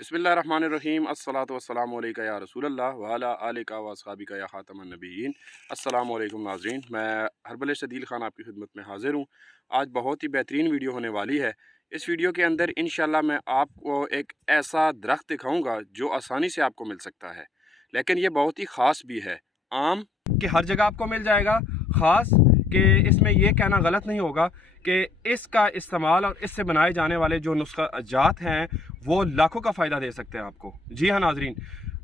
बिस्मिल्लाहिर्रहमानिर्रहीम अस्सलातु वस्सलामु अलैका या रसूलल्लाह व अला आलिका व अस्हाबिका या खातमन नबिय्यीन। अस्सलामु अलैकुम नाज़रीन, मैं हरबलेश अदील ख़ान आपकी खिदमत में हाज़िर हूँ। आज बहुत ही बेहतरीन वीडियो होने वाली है। इस वीडियो के अंदर इंशाल्लाह मैं आपको एक ऐसा दरख्त दिखाऊँगा जो आसानी से आपको मिल सकता है, लेकिन ये बहुत ही ख़ास भी है। आम कि हर जगह आपको मिल जाएगा, ख़ास कि इसमें यह कहना गलत नहीं होगा कि इसका इस्तेमाल और इससे बनाए जाने वाले जो नुस्खा जात हैं वो लाखों का फ़ायदा दे सकते हैं आपको। जी हाँ नाजरीन,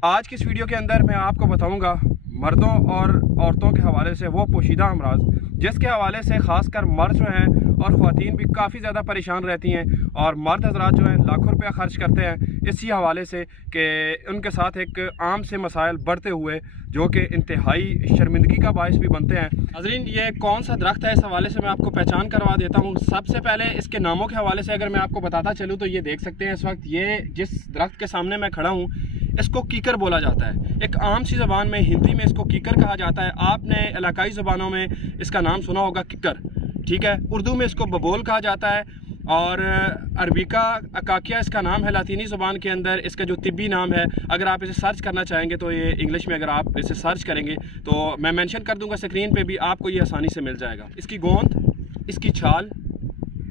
आज की इस वीडियो के अंदर मैं आपको बताऊंगा मर्दों और औरतों के हवाले से वो पोशीदा अमराज जिसके हवाले से ख़ासकर मर्द जो हैं और ख़वातीन भी काफ़ी ज़्यादा परेशान रहती हैं, और मर्द हज़रात जो हैं लाखों रुपया ख़र्च करते हैं इसी हवाले से कि उनके साथ एक आम से मसाइल बढ़ते हुए जो कि इंतहाई शर्मिंदगी का बायस भी बनते हैं। नाज़रीन, ये कौन सा दरख्त है, इस हवाले से मैं आपको पहचान करवा देता हूँ। सबसे पहले इसके नामों के हवाले से अगर मैं आपको बताता चलूँ तो ये देख सकते हैं इस वक्त ये जिस दरख्त के सामने मैं खड़ा हूँ इसको कीकर बोला जाता है। एक आम सी ज़बान में हिंदी में इसको कीकर कहा जाता है। आपने इलाकाई ज़बानों में इसका नाम सुना होगा किकर, ठीक है। उर्दू में इसको बबोल कहा जाता है और अरबिका अकाकिया इसका नाम है लातीनी ज़ुबान के अंदर। इसका जो तिब्बी नाम है, अगर आप इसे सर्च करना चाहेंगे तो ये इंग्लिश में अगर आप इसे सर्च करेंगे तो मैं मेंशन कर दूंगा स्क्रीन पे भी, आपको ये आसानी से मिल जाएगा। इसकी गोंद, इसकी छाल,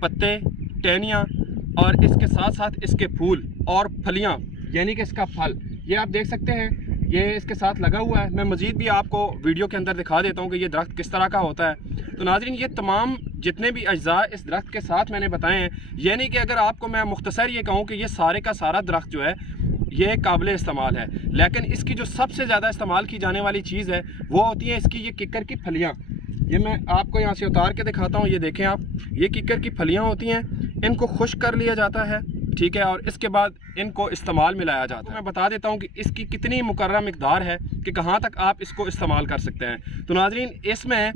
पत्ते, टहनियाँ और इसके साथ साथ इसके फूल और फलियाँ यानी कि इसका फल, ये आप देख सकते हैं ये इसके साथ लगा हुआ है। मैं मज़ीद भी आपको वीडियो के अंदर दिखा देता हूँ कि ये दरख्त किस तरह का होता है। तो नाज़रीन, ये तमाम जितने भी अज्जा इस दरख्त के साथ मैंने बताए हैं, यानी कि अगर आपको मैं मुख्तसर ये कहूँ कि ये सारे का सारा दरख्त जो है ये काबिल इस्तेमाल है, लेकिन इसकी जो सबसे ज़्यादा इस्तेमाल की जाने वाली चीज़ है वो होती है इसकी ये किकर की फलियाँ। ये मैं आपको यहाँ से उतार के दिखाता हूँ। ये देखें आप, ये किकर की फलियाँ होती हैं, इनको खुश्क कर लिया जाता है, ठीक है, और इसके बाद इनको इस्तेमाल में लाया जाता है। मैं बता देता हूँ कि इसकी कितनी मुकर्रर मिकदार है कि कहाँ तक आप इसको इस्तेमाल कर सकते हैं। तो नाज़रीन, इसमें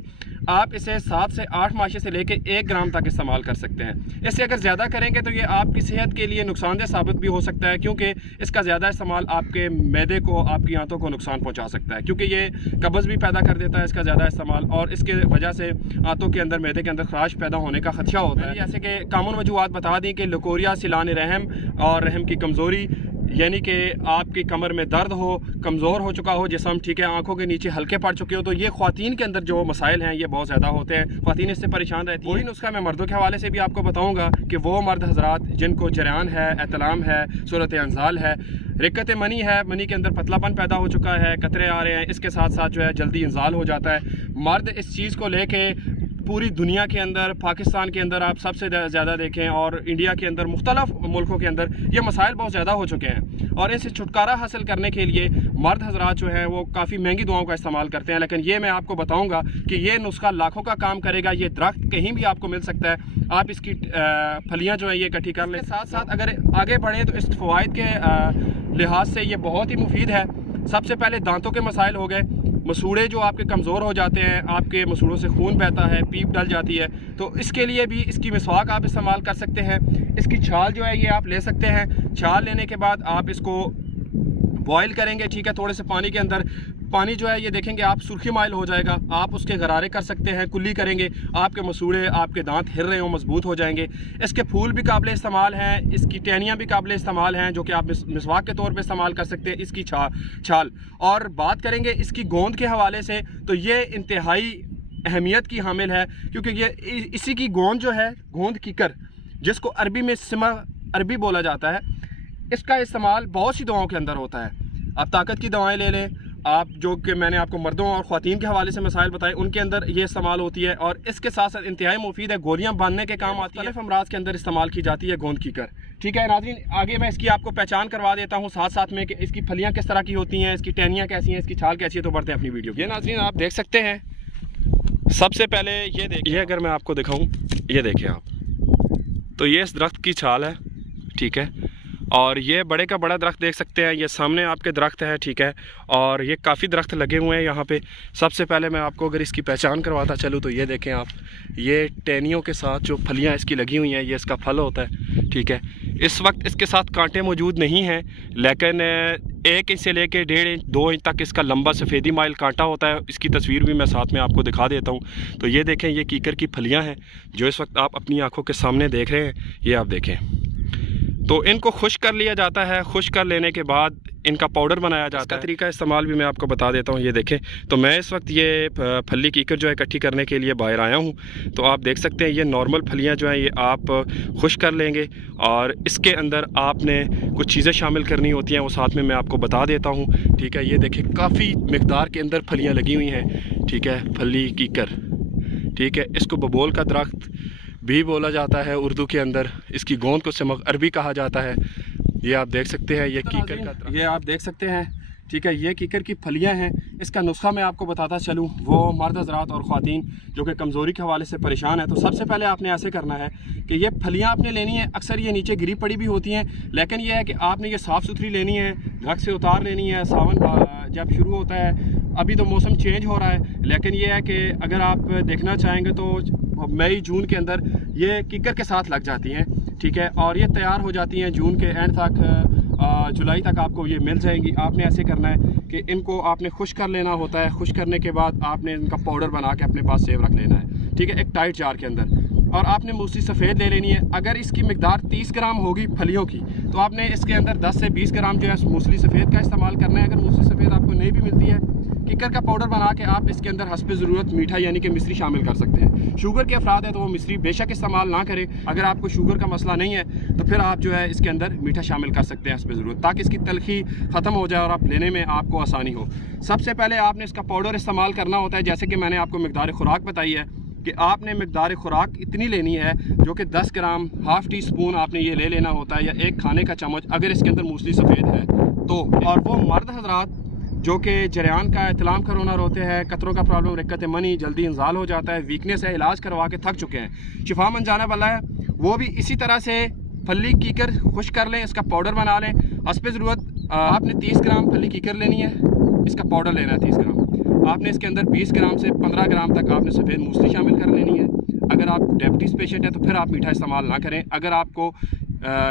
आप इसे 7 से 8 माशे से लेके 1 ग्राम तक इस्तेमाल कर सकते हैं। इससे अगर ज़्यादा करेंगे तो ये आपकी सेहत के लिए नुकसानदेह साबित भी हो सकता है, क्योंकि इसका ज़्यादा इस्तेमाल आपके मैदे को, आपकी आंतों को नुकसान पहुँचा सकता है, क्योंकि ये कब्ज़ भी पैदा कर देता है इसका ज़्यादा इस्तेमाल, और इसके वजह से आंतों के अंदर, मैदे के अंदर खराश पैदा होने का खदशा होता है। जैसे कि कामन वजूहात बता दी कि लकोरिया, सिलान रहम और रहम की कमज़ोरी, यानी कि आपकी कमर में दर्द हो, कमज़ोर हो चुका हो जिस्म, ठीक है, आंखों के नीचे हल्के पड़ चुके हो, तो ये ख्वातीन के अंदर जो मसाइल हैं ये बहुत ज़्यादा होते हैं। ख्वातीन इससे परेशान रहती हैं। वही नुस्खा मैं मर्दों के हवाले से भी आपको बताऊंगा कि वो मर्द हजरात जिनको जरियान है, एतलाम है, सूरत अंजाल है, रिक्कत मनी है, मनी के अंदर पतलापन पैदा हो चुका है, कतरे आ रहे हैं, इसके साथ साथ जो है जल्दी इंजाल हो जाता है, मर्द इस चीज़ को लेके पूरी दुनिया के अंदर, पाकिस्तान के अंदर आप सबसे ज़्यादा देखें और इंडिया के अंदर, मुख्तलिफ मुल्कों के अंदर ये मसाइल बहुत ज़्यादा हो चुके हैं, और इनसे छुटकारा हासिल करने के लिए मर्द हजरात जो हैं वो काफ़ी महंगी दवाओं का इस्तेमाल करते हैं। लेकिन ये मैं आपको बताऊंगा कि ये नुस्खा लाखों का काम करेगा। ये दरख्त कहीं भी आपको मिल सकता है, आप इसकी फलियाँ जो हैं ये इकट्ठी कर लें। साथ साथ अगर आगे बढ़ें तो इस फ़वाइद के लिहाज से ये बहुत ही मुफीद है। सबसे पहले दांतों के मसाइल हो गए, मसूड़े जो आपके कमज़ोर हो जाते हैं, आपके मसूड़ों से खून बहता है, पीप डल जाती है, तो इसके लिए भी इसकी मिसवाक आप इस्तेमाल कर सकते हैं। इसकी छाल जो है ये आप ले सकते हैं। छाल लेने के बाद आप इसको बॉयल करेंगे, ठीक है, थोड़े से पानी के अंदर। पानी जो है ये देखेंगे आप सुर्खी माइल हो जाएगा, आप उसके गरारे कर सकते हैं, कुल्ली करेंगे, आपके मसूड़े, आपके दांत हिल रहे हो, मजबूत हो जाएंगे। इसके फूल भी काबिल इस्तेमाल हैं, इसकी टहनियाँ भी काबिल इस्तेमाल हैं जो कि आप मिसवाक के तौर पे इस्तेमाल कर सकते हैं। इसकी छाल और बात करेंगे इसकी गोंद के हवाले से, तो ये इंतहाई अहमियत की हामिल है, क्योंकि ये इसी की गोंद जो है, गोंद कीकर, जिसको अरबी में सिमा अरबी बोला जाता है, इसका इस्तेमाल बहुत सी दवाओं के अंदर होता है। आप ताकत की दवाएँ ले लें, आप जो कि मैंने आपको मर्दों और ख़वातीन के हवाले से मसाइल बताए उनके अंदर ये इस्तेमाल होती है, और इसके साथ साथ इंतहाई मुफीद है, गोलियां बांधने के काम आती है, अमराज के अंदर इस्तेमाल की जाती है गोंद कीकर, ठीक है। नाज़रीन, आगे मैं इसकी आपको पहचान करवा देता हूँ साथ साथ में कि इसकी फलियाँ किस तरह की होती हैं, इसकी टहनियाँ कैसी हैं, इसकी छाल कैसी है। तो बढ़ते हैं अपनी वीडियो। ये नाज़रीन आप देख सकते हैं, सबसे पहले ये देखिए, अगर मैं आपको दिखाऊँ, ये देखिए आप, तो ये इस दरख्त की छाल है, ठीक है, और ये बड़े का बड़ा दरख्त देख सकते हैं, ये सामने आपके दरख्त है, ठीक है, और ये काफ़ी दरख्त लगे हुए हैं यहाँ पे। सबसे पहले मैं आपको अगर इसकी पहचान करवाता चलूँ तो ये देखें आप, ये टहनियों के साथ जो फलियाँ इसकी लगी हुई हैं ये इसका फल होता है, ठीक है। इस वक्त इसके साथ कांटे मौजूद नहीं हैं, लेकिन 1 इंच से लेकर 1.5 इंच 2 इंच तक इसका लंबा सफ़ेदी माइल कांटा होता है। इसकी तस्वीर भी मैं साथ में आपको दिखा देता हूँ। तो ये देखें, ये कीकर की फलियाँ हैं जो इस वक्त आप अपनी आँखों के सामने देख रहे हैं, ये आप देखें। तो इनको खुश्क कर लिया जाता है। खुश्क कर लेने के बाद इनका पाउडर बनाया जाता है। तरीका इस्तेमाल भी मैं आपको बता देता हूँ। ये देखें, तो मैं इस वक्त ये फली कीकर जो है इकट्ठी करने के लिए बाहर आया हूँ। तो आप देख सकते हैं ये नॉर्मल फलियाँ जो हैं ये आप खुश्क कर लेंगे और इसके अंदर आपने कुछ चीज़ें शामिल करनी होती हैं, वो साथ में मैं आपको बता देता हूँ। ठीक है, ये देखें काफ़ी मिकदार के अंदर फलियाँ लगी हुई हैं। ठीक है, फली कीकर, ठीक है, इसको बबोल का दरख्त भी बोला जाता है उर्दू के अंदर। इसकी गोंद को समक अरबी कहा जाता है। ये आप देख सकते हैं, ये कीकर का, ये आप देख सकते हैं। ठीक है, ये कीकर की फलियां हैं। इसका नुस्खा मैं आपको बताता चलूँ, वो मर्द हज़रात और ख़वातीन जो कि कमज़ोरी के हवाले से परेशान है, तो सबसे पहले आपने ऐसे करना है कि ये फलियां आपने लेनी है। अक्सर ये नीचे गिरी पड़ी भी होती हैं, लेकिन ये है कि आपने ये साफ़ सुथरी लेनी है, दरख्त से उतार लेनी है। सावन जब शुरू होता है, अभी तो मौसम चेंज हो रहा है, लेकिन ये है कि अगर आप देखना चाहेंगे तो मई जून के अंदर ये कीकर के साथ लग जाती हैं। ठीक है, और ये तैयार हो जाती हैं जून के एंड तक, जुलाई तक आपको ये मिल जाएंगी। आपने ऐसे करना है कि इनको आपने खुश्क कर लेना होता है। खुश्क करने के बाद आपने इनका पाउडर बना के अपने पास सेव रख लेना है। ठीक है, एक टाइट जार के अंदर, और आपने मूसली सफ़ेद ले लेनी है। अगर इसकी मिकदार 30 ग्राम होगी फलियों की, तो आपने इसके अंदर 10 से 20 ग्राम जो है मूसली सफ़ेद का इस्तेमाल करना है। अगर मूसली सफ़ेद आपको नहीं भी मिलती है, कीकर का पाउडर बना के आप इसके अंदर हस्ब ज़रूरत मीठा यानी कि मिश्री शामिल कर सकते हैं। शुगर के अफराद है तो वो मिश्री बेशक इस्तेमाल ना करें। अगर आपको शुगर का मसला नहीं है तो फिर आप जो है इसके अंदर मीठा शामिल कर सकते हैं हस्ब ज़रूरत, ताकि इसकी तलखी ख़त्म हो जाए और आप लेने में आपको आसानी हो। सबसे पहले आपने इसका पाउडर इस्तेमाल करना होता है। जैसे कि मैंने आपको मिकदार खुराक बताई है कि आपने मिकदार खुराक इतनी लेनी है जो कि 10 ग्राम, हाफ़ टी स्पून आपने ये ले लेना होता है, या एक खाने का चम्मच अगर इसके अंदर मूसली सफ़ेद है तो। और वो मर्द हज़रात जो कि जरियान का इतलाम करोना रोते हैं, कतरों का प्रॉब्लम, रिक्कत मनी, जल्दी इंजाल हो जाता है, वीकनेस है, इलाज करवा के थक चुके हैं, शिफा मन जाने वाला है, वो भी इसी तरह से फली कीकर खुश्क कर लें, इसका पाउडर बना लें। हस्ब ज़रूरत आपने 30 ग्राम फली कीकर लेनी है, इसका पाउडर लेना है 30 ग्राम। आपने इसके अंदर 20 ग्राम से 15 ग्राम तक आपने सफ़ेद मूसली शामिल कर लेनी है। अगर आप डायबिटीज़ पेशेंट है तो फिर आप मीठा इस्तेमाल ना करें। अगर आपको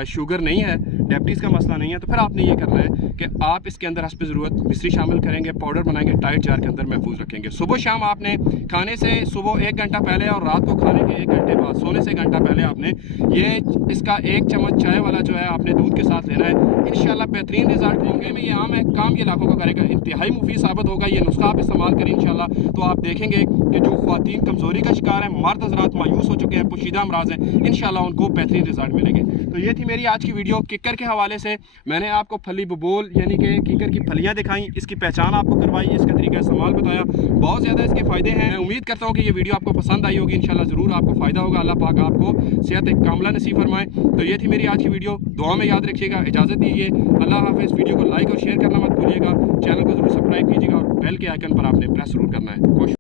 शुगर नहीं है, डायबिटीज़ का मसला नहीं है, तो फिर आपने ये करना है कि आप इसके अंदर हस्ब ज़रूरत मिश्री शामिल करेंगे, पाउडर बनाएंगे, टाइट जार के अंदर महफूज रखेंगे। सुबह शाम आपने खाने से सुबह 1 घंटा पहले और रात को खाने के 1 घंटे बाद, सोने से 1 घंटा पहले आपने ये इसका 1 चम्मच चाय वाला जो है आपने दूध के साथ लेना है। इंशाल्लाह बेहतरीन रिजल्ट होंगे में ये आम है, काम ये लाखों का करेगा, इंतहाई मुफीद साबित होगा। ये नुस्खा आप इस्तेमाल करें इंशाल्लाह, तो आप देखेंगे कि जो ख्वातीन कमज़ोरी का शिकार है, मर्द हज़रात मायूस हो चुके हैं, पोशीदा अमराज हैं, इंशाल्लाह उनको बेहतरीन रिजल्ट मिलेंगे। तो ये थी मेरी आज की वीडियो कीकर के हवाले से। मैंने आपको फली बबोल यानी कि कीकर की फलियां दिखाई, इसकी पहचान आपको करवाई, इसका तरीका इस्तेमाल बताया। बहुत ज़्यादा इसके फ़ायदे हैं। मैं उम्मीद करता हूँ कि ये वीडियो आपको पसंद आई होगी। इंशाल्लाह ज़रूर आपको फ़ायदा होगा। अल्लाह पाक आपको सेहत कामला नसीब फरमाए। तो ये थी मेरी आज की वीडियो, दुआ में याद रखिएगा। इजाज़त दीजिए, अल्लाह हाफ़िज़। वीडियो को लाइक और शेयर करना मत भूलिएगा, चैनल को ज़रूर सब्सक्राइब कीजिएगा और बेल के आइकन पर आपने प्रेस ज़रूर करना है।